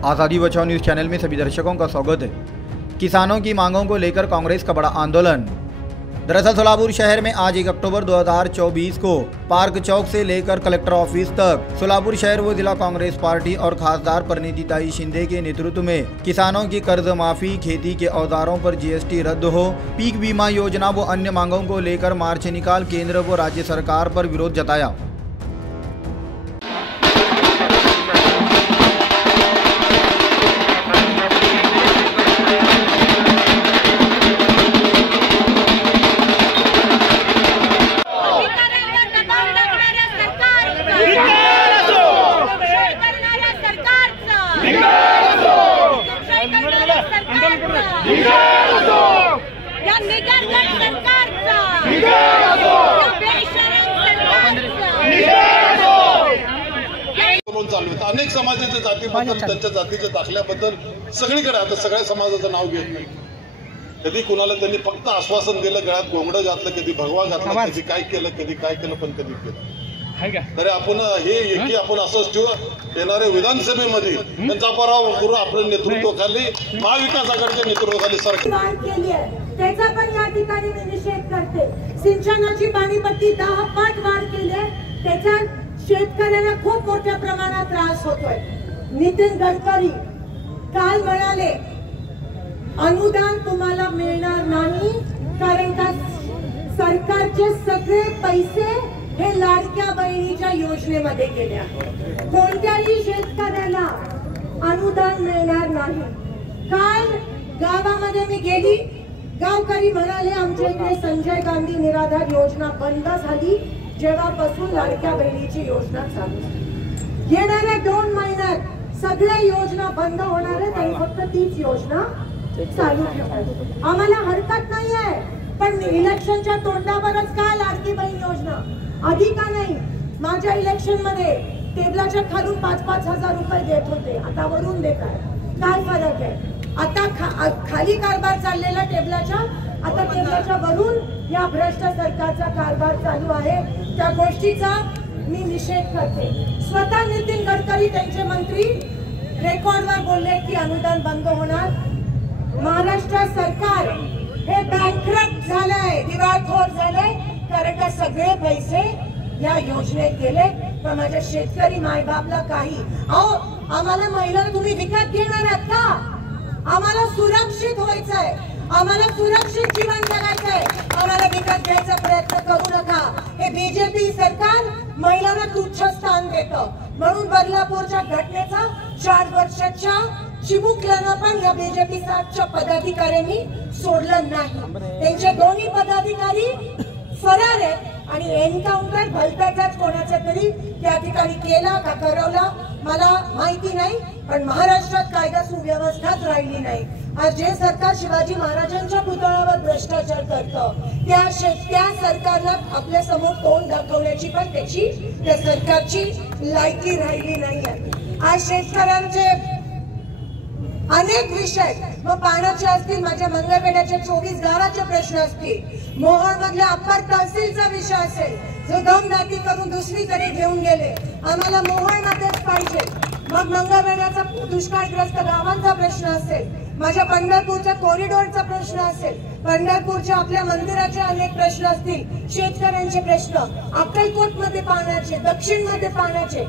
आज़ादी बचाओ news channel में सभी दर्शकों का स्वागत है। किसानों की मांगों को लेकर कांग्रेस का बड़ा आंदोलन। दरअसल सोलापुर शहर में आज 1 अक्टूबर 2024 को पार्क चौक से लेकर कलेक्टर ऑफिस तक सोलापुर शहर व जिला कांग्रेस पार्टी और खासदार परिणीताई शिंदे के नेतृत्व में किसानों की कर्ज माफी, खेती के औजारों पर जीएसटी रद्द हो, पीक बीमा योजना व अन्य मांगों को लेकर मार्च निकाल केंद्र व राज्य सरकार पर विरोध जताया। अनेक समाजाच्या जातीबद्दल, त्यांच्या जातीच्या दाखल्याबद्दल सगळीकडे आता सगळ्या समाजाचं नाव घेत नाही। कधी कुणाला त्यांनी फक्त आश्वासन दिलं, गळ्यात घोंगडं घातलं, कधी भगवा घातला, कधी काय केलं पण कधी केलं। तरी आपण हे एकी आपण असंच ठेवू, येणाऱ्या विधानसभेमध्ये त्यांचा पराभव करू, आपल्या नेतृत्वाखाली महाविकास आघाडीच्या नेतृत्वाखाली सरकार केली आहे, त्याचा पण या ठिकाणी मी निषेध करते। सिंचनाची पाणीपट्टी 10 पट वाढ केली आहे, त्याचा शेतकऱ्यांना खूप मोठ्या प्रमाणात त्रास होतोय। नितीन गडकरी काल म्हणाले अनुदान तुम्हाला मिळणार नाही, कारण का सरकारचे सगळे पैसे हे लाडक्या बहिणीच्या योजनेमध्ये गेले आहेत। कोणत्याही शेतकऱ्याला अनुदान मिळणार नाही। काल गावामध्ये मी गेली, गावकरी म्हणाले आमच्या इकडे संजय गांधी निराधार योजना बंद झाली जेव्हापासून लाडक्या बहिणीची योजना चालू झाली। येणाऱ्या 2 महिन्यात सगळ्या योजना बंद होणार आहेत आणि फक्त तीच योजना चालू ठेवायची। आम्हाला हरकत नाही आहे, पण इलेक्शनच्या तोंडावरच का लाडकी बहीण योजना आधी का नाही? माझ्या इलेक्शन मध्ये टेबलाच्या खालून 5-5 हजार रुपये देत होते, आता वरून देत आहे। काय फरक आहे? आता खाली कारभार चाललेला टेबलाच्या, आता टेबलाच्या वरून या भ्रष्ट सरकारचा कारभार चालू आहे। त्या गोष्टीचा मी निषेध करते। स्वतः नितीन गडकरी त्यांचे मंत्री रेकॉर्डवर बोलले की अनुदान बंद होणार। महाराष्ट्र सरकार हे बँकरप्ट झालंय, दिवाळखोर झालंय, कारण का सगळे पैसे या योजनेत गेले। पण माझ्या शेतकरी मायबापला काही आम्हाला महिलांना तुम्ही विकत घेणार आहात का? आम्हाला सुरक्षित व्हायचंय, आम्हाला सुरक्षित जीवन जगायचंय, आम्हाला विकत घ्यायचा प्रयत्न करू नका। हे बीजेपी सरकार महिलांना तुच्छ स्थान देतं, म्हणून बदलापूरच्या घटनेचा 4 वर्षाच्या चिमुकल्यानं पण या बीजेपी साठच्या पदाधिकाऱ्यांनी सोडलं नाही। त्यांचे दोन्ही पदाधिकारी फरार आहेत आणि एन्काउंटर भलत्याचाच कोणाचा तरी त्या ठिकाणी केला का करवला मला माहिती नाही, पण महाराष्ट्रात कायदा सुव्यवस्थाच राहिली नाही। आज जे सरकार शिवाजी महाराजांच्या पुतळ्यावर भ्रष्टाचार करतं, त्या सरकारला आपल्या समोर तोंड दाखवण्याची पण त्या सरकारची लायकी राहिली नाही आहे। आज शेतकऱ्यांचे अनेक विषय, मग पाण्याचे असतील, माझ्या मंगळवेढ्याच्या 24 गावाचे प्रश्न असतील, मोहोळ मधल्या अप्पर तहसीलचा विषय असेल, जो दमदाटी करून दुसरीकडे घेऊन गेले, आम्हाला मोहोळ मध्येच पाहिजे। मग मंगळवेढ्याचा दुष्काळग्रस्त गावांचा प्रश्न असेल, माझ्या पंढरपूरच्या कॉरिडॉरचा प्रश्न असेल, पंढरपूरच्या आपल्या मंदिराचे अनेक प्रश्न असतील, शेतकऱ्यांचे प्रश्न, अक्कलकोट मध्ये पाण्याचे, दक्षिण मध्ये पाण्याचे,